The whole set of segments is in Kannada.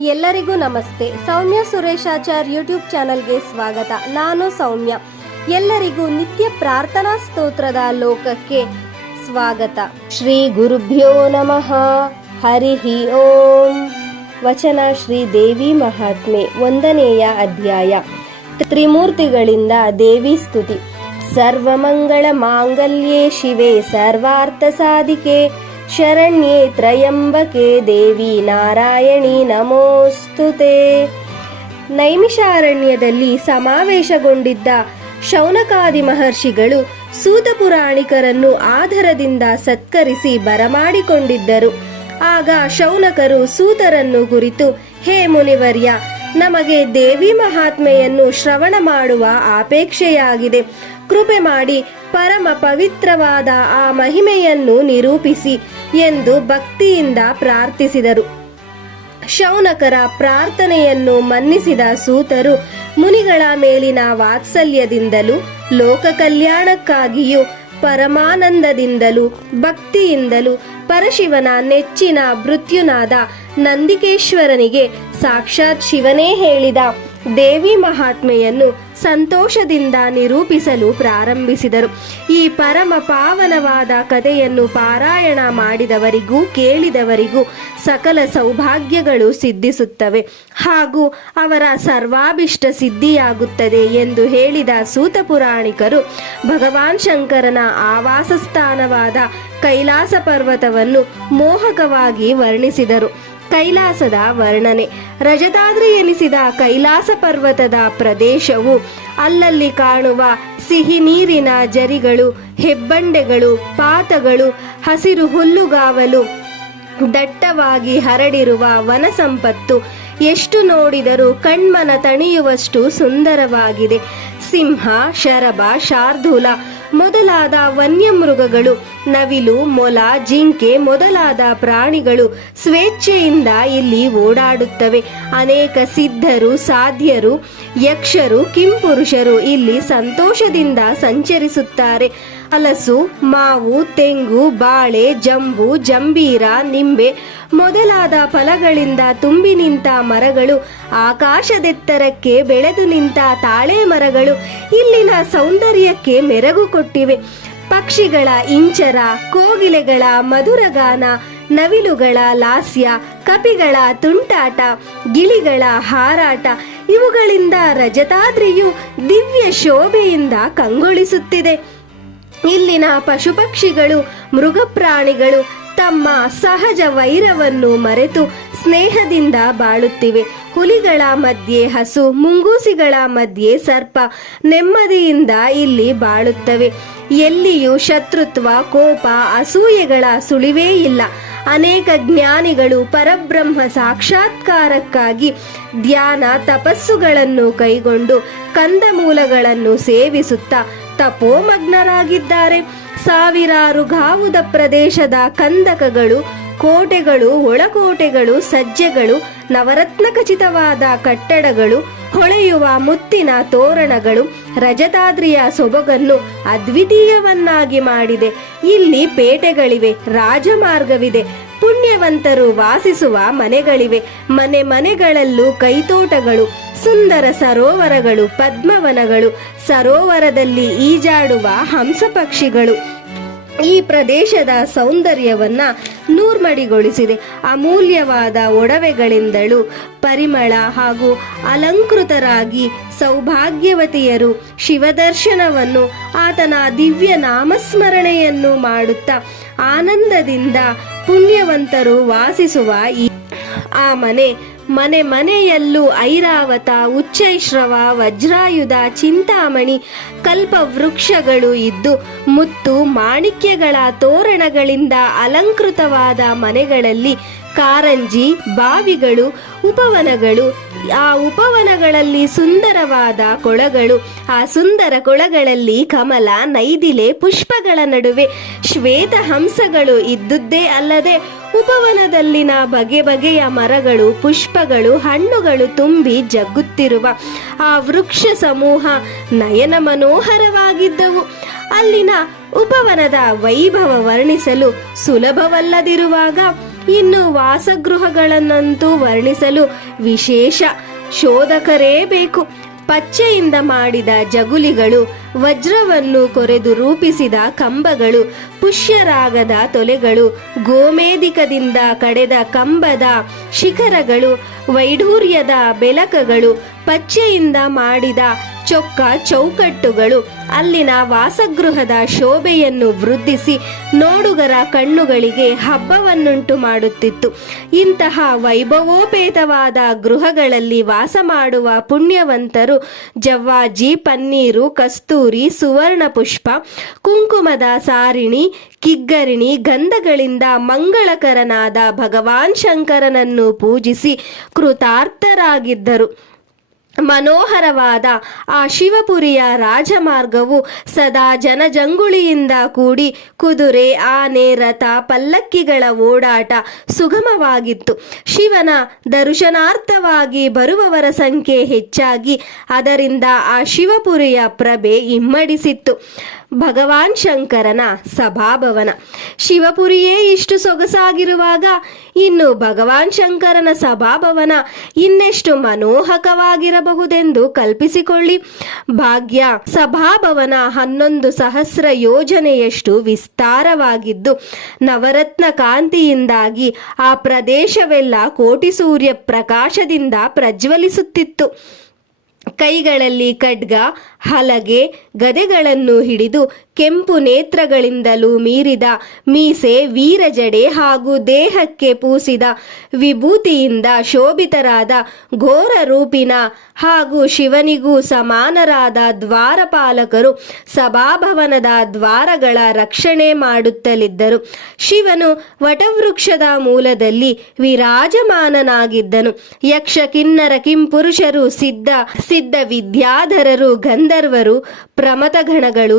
ಎಲ್ಲರಿಗೂ ನಮಸ್ತೆ. ಸೌಮ್ಯ ಸುರೇಶಾಚಾರ್ ಯೂಟ್ಯೂಬ್ ಚಾನಲ್ಗೆ ಸ್ವಾಗತ. ನಾನು ಸೌಮ್ಯ. ಎಲ್ಲರಿಗೂ ನಿತ್ಯ ಪ್ರಾರ್ಥನಾ ಸ್ತೋತ್ರದ ಲೋಕಕ್ಕೆ ಸ್ವಾಗತ. ಶ್ರೀ ಗುರುಭ್ಯೋ ನಮಃ. ಹರಿ ಓಂ. ವಚನ ಶ್ರೀ ದೇವಿ ಮಹಾತ್ಮೆ. ಒಂದನೆಯ ಅಧ್ಯಾಯ. ತ್ರಿಮೂರ್ತಿಗಳಿಂದ ದೇವಿ ಸ್ತುತಿ. ಸರ್ವಮಂಗಳ ಮಾಂಗಲ್ಯೇ ಶಿವೆ. ಸರ್ವಾರ್ಥ ಸಾಧಿಕೆ. ಶರಣ್ಯೆ ತ್ರಯಂಬಕೆ ದೇವಿ ನಾರಾಯಣಿ ನಮೋಸ್ತುತೆ ನೈಮಿಷಾರಣ್ಯದಲ್ಲಿ ಸಮಾವೇಶಗೊಂಡಿದ್ದ ಶೌನಕಾದಿ ಮಹರ್ಷಿಗಳು ಸೂತ ಪುರಾಣಿಕರನ್ನು ಆಧಾರದಿಂದ ಸತ್ಕರಿಸಿ ಬರಮಾಡಿಕೊಂಡಿದ್ದರು. ಆಗ ಶೌನಕರು ಸೂತರನ್ನು ಕುರಿತು ಹೇ ಮುನಿವರ್ಯ, ನಮಗೆ ದೇವಿ ಮಹಾತ್ಮೆಯನ್ನು ಶ್ರವಣ ಮಾಡುವ ಅಪೇಕ್ಷೆಯಾಗಿದೆ ಕೃಪೆ ಮಾಡಿ ಪರಮ ಪವಿತ್ರವಾದ ಆ ಮಹಿಮೆಯನ್ನು ನಿರೂಪಿಸಿ ಎಂದು ಭಕ್ತಿಯಿಂದ ಪ್ರಾರ್ಥಿಸಿದರು. ಶೌನಕರ ಪ್ರಾರ್ಥನೆಯನ್ನು ಮನ್ನಿಸಿದ ಸೂತರು ಮುನಿಗಳ ಮೇಲಿನ ವಾತ್ಸಲ್ಯದಿಂದಲೂ ಲೋಕ ಕಲ್ಯಾಣಕ್ಕಾಗಿಯೂ ಪರಮಾನಂದದಿಂದಲೂ ಭಕ್ತಿಯಿಂದಲೂ ಪರಶಿವನ ನೆಚ್ಚಿನ ಮೃತ್ಯುನಾದ ನಂದಿಕೇಶ್ವರನಿಗೆ ಸಾಕ್ಷಾತ್ ಶಿವನೇ ಹೇಳಿದ ದೇವಿ ಮಹಾತ್ಮೆಯನ್ನು ಸಂತೋಷದಿಂದ ನಿರೂಪಿಸಲು ಪ್ರಾರಂಭಿಸಿದರು. ಈ ಪರಮ ಪಾವನವಾದ ಕಥೆಯನ್ನು ಪಾರಾಯಣ ಮಾಡಿದವರಿಗೂ ಕೇಳಿದವರಿಗೂ ಸಕಲ ಸೌಭಾಗ್ಯಗಳು ಸಿದ್ಧಿಸುತ್ತವೆ. ಹಾಗೂ ಅವರ ಸರ್ವಾಭಿಷ್ಟ ಸಿದ್ಧಿಯಾಗುತ್ತದೆ ಎಂದು ಹೇಳಿದ ಸೂತ ಪುರಾಣಿಕರು ಭಗವಾನ್ ಶಂಕರನ ಆವಾಸ ಸ್ಥಾನವಾದ ಕೈಲಾಸ ಪರ್ವತವನ್ನು ಮೋಹಕವಾಗಿ ವರ್ಣಿಸಿದರು. ಕೈಲಾಸದ ವರ್ಣನೆ. ರಜತಾದ್ರಿ ಎನಿಸಿದ ಕೈಲಾಸ ಪರ್ವತದ ಪ್ರದೇಶವು ಅಲ್ಲಲ್ಲಿ ಕಾಣುವ ಸಿಹಿ ನೀರಿನ ಜರಿಗಳು, ಹೆಬ್ಬಂಡೆಗಳು, ಪಾತಗಳು, ಹಸಿರು ಹುಲ್ಲುಗಾವಲು, ದಟ್ಟವಾಗಿ ಹರಡಿರುವ ವನ ಸಂಪತ್ತು. ಎಷ್ಟು ನೋಡಿದರೂ ಕಣ್ಮನ ತಣಿಯುವಷ್ಟು ಸುಂದರವಾಗಿದೆ. ಸಿಂಹ, ಶರಭ, ಶಾರ್ದೂಲ ಮೊದಲಾದ ವನ್ಯಮೃಗಗಳು, ನವಿಲು, ಮೊಲ, ಜಿಂಕೆ ಮೊದಲಾದ ಪ್ರಾಣಿಗಳು ಸ್ವೇಚ್ಛೆಯಿಂದ ಇಲ್ಲಿ ಓಡಾಡುತ್ತವೆ. ಅನೇಕ ಸಿದ್ಧರು, ಸಾಧ್ಯರು, ಯಕ್ಷರು, ಕಿಂಪುರುಷರು ಇಲ್ಲಿ ಸಂತೋಷದಿಂದ ಸಂಚರಿಸುತ್ತಾರೆ. ಹಲಸು ಮಾವು, ತೆಂಗು, ಬಾಳೆ, ಜಂಬು, ಜಂಬೀರ, ನಿಂಬೆ ಮೊದಲಾದ ಫಲಗಳಿಂದ ತುಂಬಿ ನಿಂತ ಮರಗಳು, ಆಕಾಶದೆತ್ತರಕ್ಕೆ ಬೆಳೆದು ನಿಂತ ತಾಳೆ ಮರಗಳು, ಇಲ್ಲಿನ ಸೌಂದರ್ಯಕ್ಕೆ ಮೆರಗು ಕೊಟ್ಟಿವೆ. ಪಕ್ಷಿಗಳ ಇಂಚರ, ಕೋಗಿಲೆಗಳ ಮಧುರಗಾನ, ನವಿಲುಗಳ ಲಾಸ್ಯ, ಕಪಿಗಳ ತುಂಟಾಟ, ಗಿಳಿಗಳ ಹಾರಾಟ, ಇವುಗಳಿಂದ ರಜತಾದ್ರಿಯು ದಿವ್ಯ ಶೋಭೆಯಿಂದ ಕಂಗೊಳಿಸುತ್ತಿದೆ. ಇಲ್ಲಿನ ಪಶುಪಕ್ಷಿಗಳು, ಮೃಗಪ್ರಾಣಿಗಳು ತಮ್ಮ ಸಹಜ ವೈರವನ್ನು ಮರೆತು ಸ್ನೇಹದಿಂದ ಬಾಳುತ್ತಿವೆ. ಹುಲಿಗಳ ಮಧ್ಯೆ ಹಸು, ಮುಂಗೂಸಿಗಳ ಮಧ್ಯೆ ಸರ್ಪ ನೆಮ್ಮದಿಯಿಂದ ಇಲ್ಲಿ ಬಾಳುತ್ತವೆ. ಎಲ್ಲಿಯೂ ಶತ್ರುತ್ವ, ಕೋಪ, ಅಸೂಯೆಗಳ ಸುಳಿವೇ ಇಲ್ಲ. ಅನೇಕ ಜ್ಞಾನಿಗಳು ಪರಬ್ರಹ್ಮ ಸಾಕ್ಷಾತ್ಕಾರಕ್ಕಾಗಿ ಧ್ಯಾನ, ತಪಸ್ಸುಗಳನ್ನು ಕೈಗೊಂಡು ಕಂದಮೂಲಗಳನ್ನು ಸೇವಿಸುತ್ತಾ ತಪೋಮಗ್ನರಾಗಿದ್ದಾರೆ. ಸಾವಿರಾರು ಗಾವುದ ಪ್ರದೇಶದ ಕಂದಕಗಳು ಕೋಟೆಗಳು, ಒಳಕೋಟೆಗಳು, ಸಜ್ಜೆಗಳು ನವರತ್ನ ಖಚಿತವಾದ ಕಟ್ಟಡಗಳು, ಹೊಳೆಯುವ ಮುತ್ತಿನ ತೋರಣಗಳು, ರಜತಾದ್ರಿಯ ಸೊಬಗನ್ನು ಅದ್ವಿತೀಯವನ್ನಾಗಿ ಮಾಡಿದೆ. ಇಲ್ಲಿ ಪೇಟೆಗಳಿವೆ, ರಾಜಮಾರ್ಗವಿದೆ. ಪುಣ್ಯವಂತರು ವಾಸಿಸುವ ಮನೆಗಳಿವೆ. ಮನೆ ಮನೆಗಳಲ್ಲೂ ಕೈತೋಟಗಳು, ಸುಂದರ ಸರೋವರಗಳು, ಪದ್ಮವನಗಳು. ಸರೋವರದಲ್ಲಿ ಈಜಾಡುವ ಹಂಸ ಪಕ್ಷಿಗಳು ಈ ಪ್ರದೇಶದ ಸೌಂದರ್ಯವನ್ನ ನೂರ್ಮಡಿಗೊಳಿಸಿದೆ. ಅಮೂಲ್ಯವಾದ ಒಡವೆಗಳಿಂದಲೂ ಪರಿಮಳ ಹಾಗೂ ಅಲಂಕೃತರಾಗಿ ಸೌಭಾಗ್ಯವತಿಯರು ಶಿವದರ್ಶನವನ್ನು ಆತನ ದಿವ್ಯ ನಾಮಸ್ಮರಣೆಯನ್ನು ಮಾಡುತ್ತಾ ಆನಂದದಿಂದ ಪುಣ್ಯವಂತರು ವಾಸಿಸುವ ಈ ಆ ಮನೆ ಮನೆ ಮನೆಯಲ್ಲೂ ಐರಾವತ ಉಚ್ಚೈಶ್ರವ ವಜ್ರಾಯುಧ ಚಿಂತಾಮಣಿ ಕಲ್ಪವೃಕ್ಷಗಳು ಇದ್ದು ಮುತ್ತು ಮಾಣಿಕ್ಯಗಳ ತೋರಣಗಳಿಂದ ಅಲಂಕೃತವಾದ ಮನೆಗಳಲ್ಲಿ ಕಾರಂಜಿ, ಬಾವಿಗಳು, ಉಪವನಗಳು. ಆ ಉಪವನಗಳಲ್ಲಿ ಸುಂದರವಾದ ಕೊಳಗಳು. ಆ ಸುಂದರ ಕೊಳಗಳಲ್ಲಿ ಕಮಲ, ನೈದಿಲೆ, ಪುಷ್ಪಗಳ ನಡುವೆ ಶ್ವೇತ ಹಂಸಗಳು ಇದ್ದುದೇ ಅಲ್ಲದೆ ಉಪವನದಲ್ಲಿನ ಬಗೆ ಬಗೆಯ ಮರಗಳು, ಪುಷ್ಪಗಳು, ಹಣ್ಣುಗಳು ತುಂಬಿ ಜಗ್ಗುತ್ತಿರುವ ಆ ವೃಕ್ಷ ಸಮೂಹ ನಯನ ಮನೋಹರವಾಗಿದ್ದವು. ಅಲ್ಲಿನ ಉಪವನದ ವೈಭವ ವರ್ಣಿಸಲು ಸುಲಭವಲ್ಲದಿರುವಾಗ ಇನ್ನು ವಾಸಗೃಹಗಳನ್ನಂತೂ ವರ್ಣಿಸಲು ವಿಶೇಷ ಶೋಧಕರೇ ಬೇಕು. ಪಚ್ಚೆಯಿಂದ ಮಾಡಿದ ಜಗುಲಿಗಳು, ವಜ್ರವನ್ನು ಕೊರೆದು ರೂಪಿಸಿದ ಕಂಬಗಳು, ಪುಷ್ಯರಾಗದ ತೊಲೆಗಳು, ಗೋಮೇಧಿಕದಿಂದ ಕಡೆದ ಕಂಬದ ಶಿಖರಗಳು, ವೈಢೂರ್ಯದ ಬೆಲಕಗಳು, ಪಚ್ಚೆಯಿಂದ ಮಾಡಿದ ಚೊಕ್ಕ ಚೌಕಟ್ಟುಗಳು. ಅಲ್ಲಿನ ವಾಸಗೃಹದ ಶೋಭೆಯನ್ನು ವೃದ್ಧಿಸಿ ನೋಡುಗರ ಕಣ್ಣುಗಳಿಗೆ ಹಬ್ಬವನ್ನುಂಟು ಮಾಡುತ್ತಿತ್ತು. ಇಂತಹ ವೈಭವೋಪೇತವಾದ ಗೃಹಗಳಲ್ಲಿ ವಾಸ ಮಾಡುವ ಪುಣ್ಯವಂತರು ಜವ್ವಾಜಿ, ಪನ್ನೀರು, ಕಸ್ತೂರಿ, ಸುವರ್ಣ ಪುಷ್ಪ, ಕುಂಕುಮದ ಸಾರಿಣಿ, ಕಿಗ್ಗರಿಣಿ, ಗಂಧಗಳಿಂದ ಮಂಗಳಕರನಾದ ಭಗವಾನ್ ಶಂಕರನನ್ನು ಪೂಜಿಸಿ ಕೃತಾರ್ಥರಾಗಿದ್ದರು. ಮನೋಹರವಾದ ಆ ಶಿವಪುರಿಯ ರಾಜಮಾರ್ಗವು ಸದಾ ಜನಜಂಗುಳಿಯಿಂದ ಕೂಡಿ ಕುದುರೆ, ಆನೆ, ರಥ, ಪಲ್ಲಕ್ಕಿಗಳ ಓಡಾಟ ಸುಗಮವಾಗಿತ್ತು. ಶಿವನ ದರ್ಶನಾರ್ಥವಾಗಿ ಬರುವವರ ಸಂಖ್ಯೆ ಹೆಚ್ಚಾಗಿ ಅದರಿಂದ ಆ ಶಿವಪುರಿಯ ಪ್ರಭೆ ಇಮ್ಮಡಿಸಿತ್ತು. ಭಗವಾನ್ ಶಂಕರನ ಸಭಾಭವನ. ಶಿವಪುರಿಯೇ ಇಷ್ಟು ಸೊಗಸಾಗಿರುವಾಗ ಇನ್ನು ಭಗವಾನ್ ಶಂಕರನ ಸಭಾಭವನ ಇನ್ನೆಷ್ಟು ಮನೋಹಕವಾಗಿರಬಹುದೆಂದು ಕಲ್ಪಿಸಿಕೊಳ್ಳಿ. ಭಾಗ್ಯ, ಸಭಾಭವನ ಹನ್ನೊಂದು ಸಹಸ್ರ ಯೋಜನೆಯಷ್ಟು ವಿಸ್ತಾರವಾಗಿದ್ದು, ನವರತ್ನ ಕಾಂತಿಯಿಂದಾಗಿ ಆ ಪ್ರದೇಶವೆಲ್ಲ ಕೋಟಿ ಸೂರ್ಯ ಪ್ರಕಾಶದಿಂದ ಪ್ರಜ್ವಲಿಸುತ್ತಿತ್ತು. ಕೈಗಳಲ್ಲಿ ಖಡ್ಗ ಹಲಗೆ ಗದೆಗಳನ್ನು ಹಿಡಿದು ಕೆಂಪು ನೇತ್ರಗಳಿಂದಲೂ ಮೀರಿದ ಮೀಸೆ ವೀರಜಡೆ ಹಾಗೂ ದೇಹಕ್ಕೆ ಪೂಸಿದ ವಿಭೂತಿಯಿಂದ ಶೋಭಿತರಾದ ಘೋರ ರೂಪಿನ ಹಾಗೂ ಶಿವನಿಗೂ ಸಮಾನರಾದ ದ್ವಾರಪಾಲಕರು ಸಭಾಭವನದ ದ್ವಾರಗಳ ರಕ್ಷಣೆ ಮಾಡುತ್ತಲಿದ್ದರು. ಶಿವನು ವಟವೃಕ್ಷದ ಮೂಲದಲ್ಲಿ ವಿರಾಜಮಾನನಾಗಿದ್ದನು. ಯಕ್ಷ ಕಿನ್ನರ ಕಿಂಪುರುಷರು ಸಿದ್ಧ ಸಿದ್ಧ ವಿದ್ಯಾಧರರು, ಗಂಧರ್ವರು, ಪ್ರಮಥಗಣಗಳು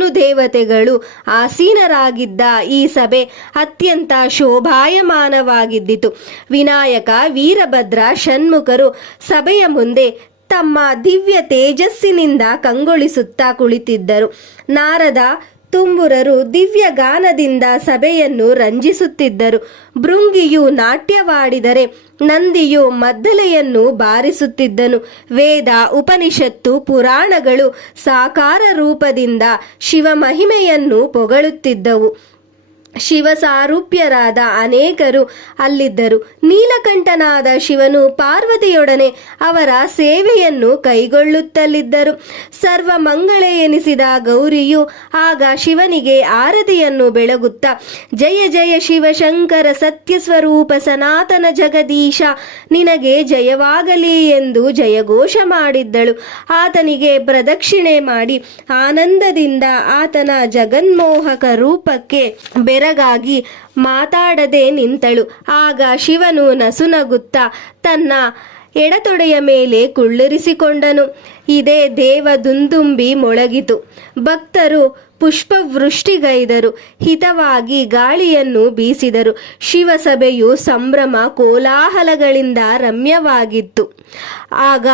ದೇವಾನುದೇವತೆಗಳು ಆಸೀನರಾಗಿದ್ದ ಈ ಸಭೆ ಅತ್ಯಂತ ಶೋಭಾಯಮಾನವಾಗಿದ್ದಿತು. ವಿನಾಯಕ, ವೀರಭದ್ರ, ಷಣ್ಮುಖರು ಸಭೆಯ ಮುಂದೆ ತಮ್ಮ ದಿವ್ಯ ತೇಜಸ್ಸಿನಿಂದ ಕಂಗೊಳಿಸುತ್ತಾ ಕುಳಿತಿದ್ದರು. ನಾರದ ತುಂಬುರರು ದಿವ್ಯ ಗಾನದಿಂದ ಸಭೆಯನ್ನು ರಂಜಿಸುತ್ತಿದ್ದರು. ಭೃಂಗಿಯು ನಾಟ್ಯವಾಡಿದರೆ ನಂದಿಯು ಮದ್ದಲೆಯನ್ನು ಬಾರಿಸುತ್ತಿದ್ದನು. ವೇದ, ಉಪನಿಷತ್ತು, ಪುರಾಣಗಳು ಸಾಕಾರ ರೂಪದಿಂದ ಶಿವ ಮಹಿಮೆಯನ್ನು ಪೊಗಳುತ್ತಿದ್ದವು. ಶಿವ ಸಾರೂಪ್ಯರಾದ ಅನೇಕರು ಅಲ್ಲಿದ್ದರು. ನೀಲಕಂಠನಾದ ಶಿವನು ಪಾರ್ವತಿಯೊಡನೆ ಅವರ ಸೇವೆಯನ್ನು ಕೈಗೊಳ್ಳುತ್ತಲಿದ್ದರು. ಸರ್ವ ಮಂಗಳ ಎನಿಸಿದ ಗೌರಿಯು ಆಗ ಶಿವನಿಗೆ ಆರತಿಯನ್ನು ಬೆಳಗುತ್ತಾ, ಜಯ ಜಯ ಶಿವಶಂಕರ ಸತ್ಯ ಸ್ವರೂಪ ಸನಾತನ ಜಗದೀಶ, ನಿನಗೆ ಜಯವಾಗಲಿ ಎಂದು ಜಯಘೋಷ ಮಾಡಿದ್ದಳು. ಆತನಿಗೆ ಪ್ರದಕ್ಷಿಣೆ ಮಾಡಿ ಆನಂದದಿಂದ ಆತನ ಜಗನ್ಮೋಹಕ ರೂಪಕ್ಕೆ ಬೆರಗಾಗಿ ಮಾತಾಡದೆ ನಿಂತಳು. ಆಗ ಶಿವನು ನಸುನಗುತ್ತಾ ತನ್ನ ಎಡತೊಡೆಯ ಮೇಲೆ ಕುಳ್ಳಿರಿಸಿಕೊಂಡನು. ಇದೇ ದೇವ ದುಂದುಂಬಿ ಮೊಳಗಿತು. ಭಕ್ತರು ಪುಷ್ಪವೃಷ್ಟಿಗೈದರು. ಹಿತವಾಗಿ ಗಾಳಿಯನ್ನು ಬೀಸಿದರು. ಶಿವಸಭೆಯು ಸಂಭ್ರಮ ಕೋಲಾಹಲಗಳಿಂದ ರಮ್ಯವಾಗಿತ್ತು. ಆಗ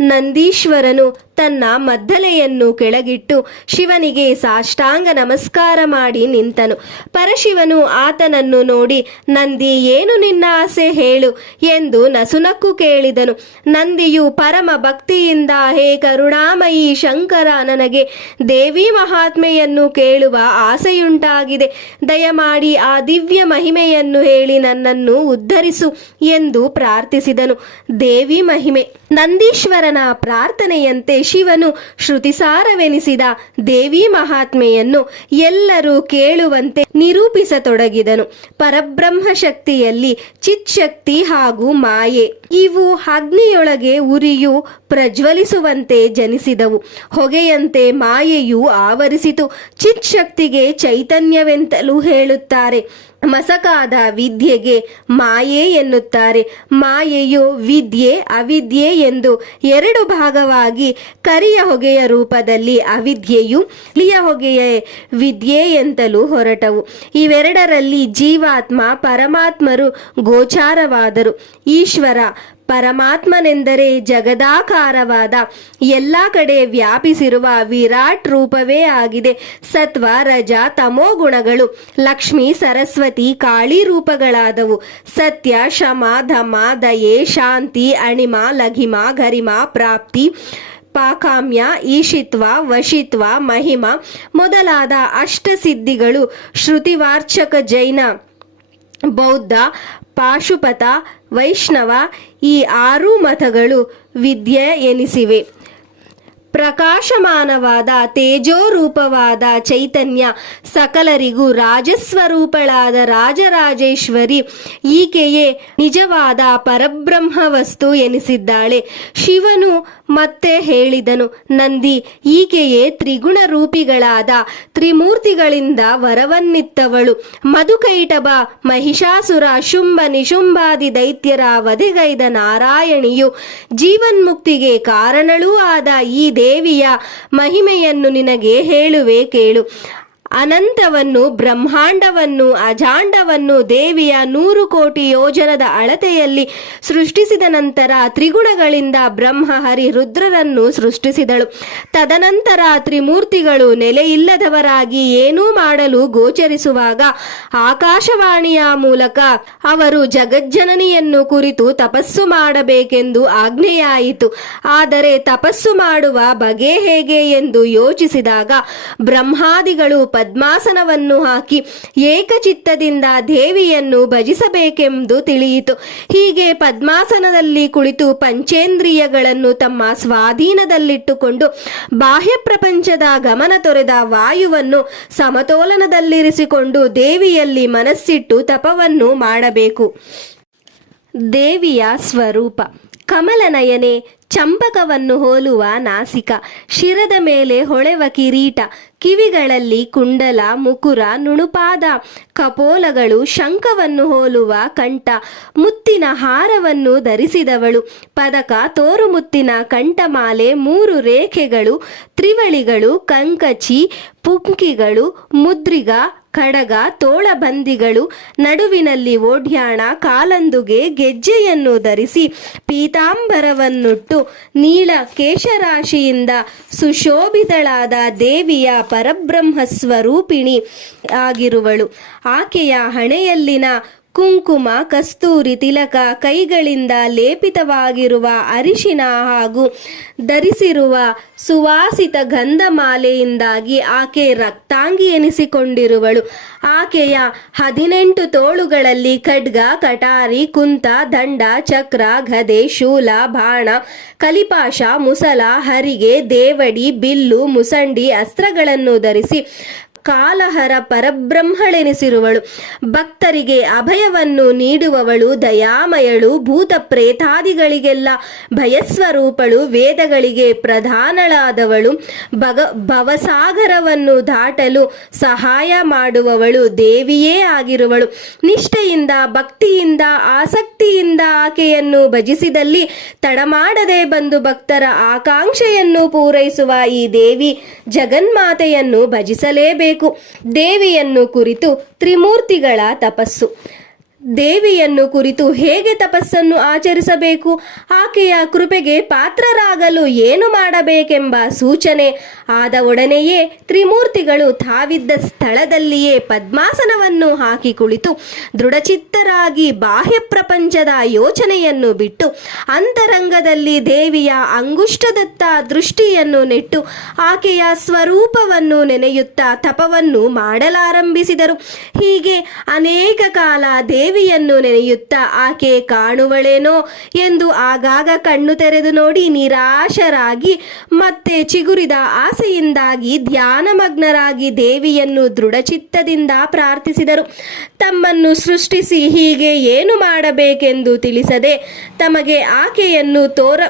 ನಂದೀಶ್ವರನು ತನ್ನ ಮದ್ದಲೆಯನ್ನು ಕೆಳಗಿಟ್ಟು ಶಿವನಿಗೆ ಸಾಷ್ಟಾಂಗ ನಮಸ್ಕಾರ ಮಾಡಿ ನಿಂತನು. ಪರಶಿವನು ಆತನನ್ನು ನೋಡಿ, ನಂದಿ, ಏನು ನಿನ್ನ ಆಸೆ ಹೇಳು? ಎಂದು ನಸುನಕ್ಕು ಕೇಳಿದನು. ನಂದಿಯು ಪರಮ ಭಕ್ತಿಯಿಂದ, ಹೇ ಕರುಣಾಮಯಿ ಶಂಕರ, ನನಗೆ ದೇವಿ ಮಹಾತ್ಮೆಯನ್ನು ಕೇಳುವ ಆಸೆಯುಂಟಾಗಿದೆ. ದಯಮಾಡಿ ಆ ದಿವ್ಯ ಮಹಿಮೆಯನ್ನು ಹೇಳಿ ನನ್ನನ್ನು ಉದ್ಧರಿಸು ಎಂದು ಪ್ರಾರ್ಥಿಸಿದನು. ದೇವಿ ಮಹಿಮೆ. ನಂದೀಶ್ವರನ ಪ್ರಾರ್ಥನೆಯಂತೆ ಶಿವನು ಶ್ರುತಿಸಾರವೆನಿಸಿದ ದೇವಿ ಮಹಾತ್ಮೆಯನ್ನು ಎಲ್ಲರೂ ಕೇಳುವಂತೆ ನಿರೂಪಿಸತೊಡಗಿದನು. ಪರಬ್ರಹ್ಮ ಶಕ್ತಿಯಲ್ಲಿ ಚಿತ್ಶಕ್ತಿ ಹಾಗೂ ಮಾಯೆ. ಇವು ಅಗ್ನಿಯೊಳಗೆ ಉರಿಯು ಪ್ರಜ್ವಲಿಸುವಂತೆ ಜನಿಸಿದವು. ಹೊಗೆಯಂತೆ ಮಾಯೆಯು ಆವರಿಸಿತು. ಚಿತ್ಶಕ್ತಿಗೆ ಚೈತನ್ಯವೆಂತಲೂ ಹೇಳುತ್ತಾರೆ. ಮಸಕಾದ ವಿದ್ಯೆಗೆ ಮಾಯೆ ಎನ್ನುತ್ತಾರೆ. ಮಾಯೆಯು ವಿದ್ಯೆ, ಅವಿದ್ಯೆ ಎಂದು ಎರಡು ಭಾಗವಾಗಿ ಕರಿಯ ಹೊಗೆಯ ರೂಪದಲ್ಲಿ ಅವಿದ್ಯೆಯು ಲಿಯ ಹೊಗೆಯ ವಿದ್ಯೆ ಎಂತಲೂ ಹೊರಟವು. ಇವೆರಡರಲ್ಲಿ ಜೀವಾತ್ಮ, ಪರಮಾತ್ಮರು ಗೋಚಾರವಾದರು. ಈಶ್ವರ ಪರಮಾತ್ಮನೆಂದರೆ ಜಗದಾಕಾರವಾದ ಎಲ್ಲ ಕಡೆ ವ್ಯಾಪಿಸಿರುವ ವಿರಾಟ್ ರೂಪವೇ ಆಗಿದೆ. ಸತ್ವ, ರಜ, ತಮೋ ಗುಣಗಳು, ಲಕ್ಷ್ಮಿ, ಸರಸ್ವತಿ, ಕಾಳಿ ರೂಪಗಳಾದವು. ಸತ್ಯ, ಶಮ, ಧಮ, ದಯೆ, ಶಾಂತಿ, ಅಣಿಮ, ಲಘಿಮ, ಗರಿಮ, ಪ್ರಾಪ್ತಿ, ಪಾಕಾಮ್ಯ, ಈಶಿತ್ವ, ವಶಿತ್ವ, ಮಹಿಮ ಮೊದಲಾದ ಅಷ್ಟಸಿದ್ಧಿಗಳು ಶ್ರುತಿವಾರ್ಚಕ ಜೈನ ಬೌದ್ಧ, ಪಾಶುಪತ, ವೈಷ್ಣವ ಈ ಆರು ಮತಗಳು ವಿದ್ಯೆ ಎನಿಸಿವೆ. ಪ್ರಕಾಶಮಾನವಾದ, ತೇಜೋರೂಪವಾದ ಚೈತನ್ಯ ಸಕಲರಿಗೂ ರಾಜಸ್ವರೂಪಳಾದ ರಾಜರಾಜೇಶ್ವರಿ ಈಕೆಯೇ ನಿಜವಾದ ಪರಬ್ರಹ್ಮ ವಸ್ತು ಎನಿಸಿದ್ದಾಳೆ. ಶಿವನು ಮತ್ತೆ ಹೇಳಿದನು, ನಂದಿ ಈಕೆಯೇ ತ್ರಿಗುಣ ರೂಪಿಗಳಾದ ತ್ರಿಮೂರ್ತಿಗಳಿಂದ ವರವನ್ನಿತ್ತವಳು. ಮಧುಕೈಟಬ ಮಹಿಷಾಸುರ, ಶುಂಭ ನಿಶುಂಭಾದಿ ದೈತ್ಯರ ವಧೆಗೈದ ನಾರಾಯಣಿಯು. ಜೀವನ್ಮುಕ್ತಿಗೆ ಕಾರಣಳೂ ಆದ ಈ ದೇವಿಯ ಮಹಿಮೆಯನ್ನು ನಿನಗೆ ಹೇಳುವೆ ಕೇಳು. ಅನಂತವನ್ನು, ಬ್ರಹ್ಮಾಂಡವನ್ನು, ಅಜಾಂಡವನ್ನು, ದೇವಿಯ ನೂರು ಕೋಟಿ ಯೋಜನದ ಅಳತೆಯಲ್ಲಿ ಸೃಷ್ಟಿಸಿದ ನಂತರ ತ್ರಿಗುಣಗಳಿಂದ ಬ್ರಹ್ಮ ಹರಿ ರುದ್ರರನ್ನು ಸೃಷ್ಟಿಸಿದಳು. ತದನಂತರ ತ್ರಿಮೂರ್ತಿಗಳು ನೆಲೆಯಿಲ್ಲದವರಾಗಿ ಏನೂ ಮಾಡಲು ಗೋಚರಿಸುವಾಗ ಆಕಾಶವಾಣಿಯ ಮೂಲಕ ಅವರು ಜಗಜ್ಜನನಿಯನ್ನು ಕುರಿತು ತಪಸ್ಸು ಮಾಡಬೇಕೆಂದು ಆಜ್ಞೆಯಾಯಿತು. ಆದರೆ ತಪಸ್ಸು ಮಾಡುವ ಬಗೆ ಹೇಗೆ ಎಂದು ಯೋಚಿಸಿದಾಗ ಬ್ರಹ್ಮಾದಿಗಳು ಪದ್ಮಾಸನವನ್ನು ಹಾಕಿ ಏಕಚಿತ್ತದಿಂದ ದೇವಿಯನ್ನು ಭಜಿಸಬೇಕೆಂದು ತಿಳಿಯಿತು. ಹೀಗೆ ಪದ್ಮಾಸನದಲ್ಲಿ ಕುಳಿತು ಪಂಚೇಂದ್ರಿಯಗಳನ್ನು ತಮ್ಮ ಸ್ವಾಧೀನದಲ್ಲಿಟ್ಟುಕೊಂಡು ಬಾಹ್ಯ ಪ್ರಪಂಚದ ಗಮನ ತೊರೆದ ವಾಯುವನ್ನು ಸಮತೋಲನದಲ್ಲಿರಿಸಿಕೊಂಡು ದೇವಿಯಲ್ಲಿ ಮನಸ್ಸಿಟ್ಟು ತಪವನ್ನು ಮಾಡಬೇಕು. ದೇವಿಯ ಸ್ವರೂಪ. ಕಮಲನಯನೆ ಚಂಪಕವನ್ನು ಹೋಲುವ ನಾಸಿಕ. ಶಿರದ ಮೇಲೆ ಹೊಳೆವ ಕಿರೀಟ. ಕಿವಿಗಳಲ್ಲಿ ಕುಂಡಲ, ಮುಕುರ, ನುಣುಪಾದ ಕಪೋಲಗಳು ಶಂಖವನ್ನು ಹೋಲುವ ಕಂಠ. ಮುತ್ತಿನ ಹಾರವನ್ನು ಧರಿಸಿದವಳು. ಪದಕ ತೋರುಮುತ್ತಿನ ಕಂಠಮಾಲೆ, ಮೂರು ರೇಖೆಗಳು, ತ್ರಿವಳಿಗಳು, ಕಂಕಚಿ, ಪುಂಕಿಗಳು, ಮುದ್ರಿಗ ಖಡಗ ತೋಳಬಂದಿಗಳು ನಡುವಿನಲ್ಲಿ ಓಡ್ಯಾಣ, ಕಾಲಂದುಗೆ ಗೆಜ್ಜೆಯನ್ನು ಧರಿಸಿ ಪೀತಾಂಬರವನ್ನುಟ್ಟು ನೀಳ ಕೇಶರಾಶಿಯಿಂದ ಸುಶೋಭಿತಳಾದ ದೇವಿಯ ಪರಬ್ರಹ್ಮ ಸ್ವರೂಪಿಣಿ ಆಗಿರುವಳು. ಆಕೆಯ ಹಣೆಯಲ್ಲಿನ ಕುಂಕುಮ, ಕಸ್ತೂರಿ ತಿಲಕ ಕೈಗಳಿಂದ ಲೇಪಿತವಾಗಿರುವ ಅರಿಶಿನ ಹಾಗೂ ಧರಿಸಿರುವ ಸುವಾಸಿತ ಗಂಧಮಾಲೆಯಿಂದಾಗಿ ಆಕೆ ರಕ್ತಾಂಗಿ ಎನಿಸಿಕೊಂಡಿರುವಳು. ಆಕೆಯ ಹದಿನೆಂಟು ತೋಳುಗಳಲ್ಲಿ ಖಡ್ಗ, ಕಟಾರಿ, ಕುಂತ, ದಂಡ, ಚಕ್ರ, ಗದೆ, ಶೂಲ, ಬಾಣ, ಕಲಿಪಾಶ, ಮುಸಲ, ಹರಿಗೆ, ದೇವಡಿ, ಬಿಲ್ಲು, ಮುಸಂಡಿ ಅಸ್ತ್ರಗಳನ್ನು ಧರಿಸಿ ಕಾಲಹರ ಪರಬ್ರಹ್ಮಳೆನಿಸಿರುವಳು. ಭಕ್ತರಿಗೆ ಅಭಯವನ್ನು ನೀಡುವವಳು ದಯಾಮಯಳು ಭೂತ ಪ್ರೇತಾದಿಗಳಿಗೆಲ್ಲ ಭಯಸ್ವರೂಪಳು, ವೇದಗಳಿಗೆ ಪ್ರಧಾನಳಾದವಳು, ಭಗ ಭವಸಾಗರವನ್ನು ದಾಟಲು ಸಹಾಯ ಮಾಡುವವಳು ದೇವಿಯೇ ಆಗಿರುವಳು. ನಿಷ್ಠೆಯಿಂದ, ಭಕ್ತಿಯಿಂದ, ಆಸಕ್ತಿಯಿಂದ ಆಕೆಯನ್ನು ಭಜಿಸಿದಲ್ಲಿ ತಡಮಾಡದೆ ಬಂದು ಭಕ್ತರ ಆಕಾಂಕ್ಷೆಯನ್ನು ಪೂರೈಸುವ ಈ ದೇವಿ ಜಗನ್ಮಾತೆಯನ್ನು ಭಜಿಸಲೇಬೇಕು. ದೇವಿಯನ್ನು ಕುರಿತು ತ್ರಿಮೂರ್ತಿಗಳ ತಪಸ್ಸು. ದೇವಿಯನ್ನು ಕುರಿತು ಹೇಗೆ ತಪಸ್ಸನ್ನು ಆಚರಿಸಬೇಕು? ಆಕೆಯ ಕೃಪೆಗೆ ಪಾತ್ರರಾಗಲು ಏನು ಮಾಡಬೇಕೆಂಬ ಸೂಚನೆ ಆದ ಒಡನೆಯೇ ತ್ರಿಮೂರ್ತಿಗಳು ತಾವಿದ್ದ ಸ್ಥಳದಲ್ಲಿಯೇ ಪದ್ಮಾಸನವನ್ನು ಹಾಕಿ ಕುಳಿತು ದೃಢಚಿತ್ತರಾಗಿ ಬಾಹ್ಯ ಪ್ರಪಂಚದ ಯೋಚನೆಯನ್ನು ಬಿಟ್ಟು ಅಂತರಂಗದಲ್ಲಿ ದೇವಿಯ ಅಂಗುಷ್ಟದತ್ತ ದೃಷ್ಟಿಯನ್ನು ನೆಟ್ಟು ಆಕೆಯ ಸ್ವರೂಪವನ್ನು ನೆನೆಯುತ್ತಾ ತಪವನ್ನು ಮಾಡಲಾರಂಭಿಸಿದರು. ಹೀಗೆ ಅನೇಕ ಕಾಲ ದೇವಿಯನ್ನು ನೆನೆಯುತ್ತಾ ಆಕೆ ಕಾಣುವಳೇನೋ ಎಂದು ಆಗಾಗ ಕಣ್ಣು ತೆರೆದು ನೋಡಿ ನಿರಾಶರಾಗಿ ಮತ್ತೆ ಚಿಗುರಿದ ಆಸೆಯಿಂದಾಗಿ ಧ್ಯಾನಮಗ್ನರಾಗಿ ದೇವಿಯನ್ನು ದೃಢಚಿತ್ತದಿಂದ ಪ್ರಾರ್ಥಿಸಿದರು. ತಮ್ಮನ್ನು ಸೃಷ್ಟಿಸಿ ಹೀಗೆ ಏನು ಮಾಡಬೇಕೆಂದು ತಿಳಿಸದೆ ತಮಗೆ ಆಕೆಯನ್ನು ತೋರ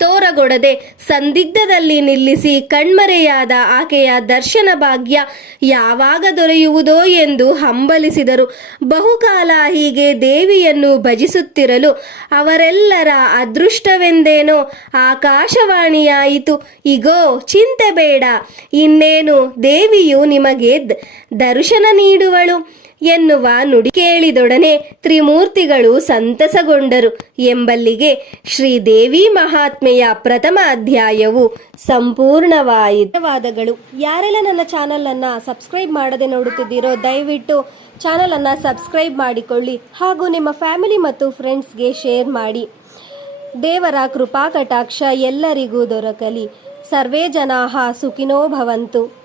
ತೋರಗೊಡದೆ ಸಂದಿಗ್ಧದಲ್ಲಿ ನಿಲ್ಲಿಸಿ ಕಣ್ಮರೆಯಾದ ಆಕೆಯ ದರ್ಶನ ಭಾಗ್ಯ ಯಾವಾಗ ದೊರೆಯುವುದೋ ಎಂದು ಹಂಬಲಿಸಿದರು. ಬಹುಕಾಲ ಹೀಗೆ ದೇವಿಯನ್ನು ಭಜಿಸುತ್ತಿರಲು ಅವರೆಲ್ಲರ ಅದೃಷ್ಟವೆಂದೇನೋ ಆಕಾಶವಾಣಿಯಾಯಿತು. ಇಗೋ, ಚಿಂತೆ ಬೇಡ. ಇನ್ನೇನು, ದೇವಿಯು ನಿಮಗೆ ದರ್ಶನ ನೀಡುವಳು. ಎನ್ನುವ ನುಡಿ ಕೇಳಿದೊಡನೆ ತ್ರಿಮೂರ್ತಿಗಳು ಸಂತಸಗೊಂಡರು. ಎಂಬಲ್ಲಿಗೆ ಶ್ರೀದೇವಿ ಮಹಾತ್ಮೆಯ ಪ್ರಥಮ ಅಧ್ಯಾಯವು ಸಂಪೂರ್ಣವಾಯಿತವಾದಗಳು ಯಾರೆಲ್ಲ ನನ್ನ ಚಾನಲ್ ಅನ್ನ ಸಬ್ಸ್ಕ್ರೈಬ್ ಮಾಡದೆ ನೋಡುತ್ತಿದ್ದೀರೋ, ದಯವಿಟ್ಟು ಚಾನಲ್ ಅನ್ನ ಸಬ್ಸ್ಕ್ರೈಬ್ ಮಾಡಿಕೊಳ್ಳಿ ಹಾಗೂ ನಿಮ್ಮ ಫ್ಯಾಮಿಲಿ ಮತ್ತು ಫ್ರೆಂಡ್ಸ್ಗೆ ಶೇರ್ ಮಾಡಿ. ದೇವರ ಕೃಪಾ ಕಟಾಕ್ಷ ಎಲ್ಲರಿಗೂ ದೊರಕಲಿ. ಸರ್ವೇ ಜನಾಹ ಸುಖಿನೋ ಭವಂತು.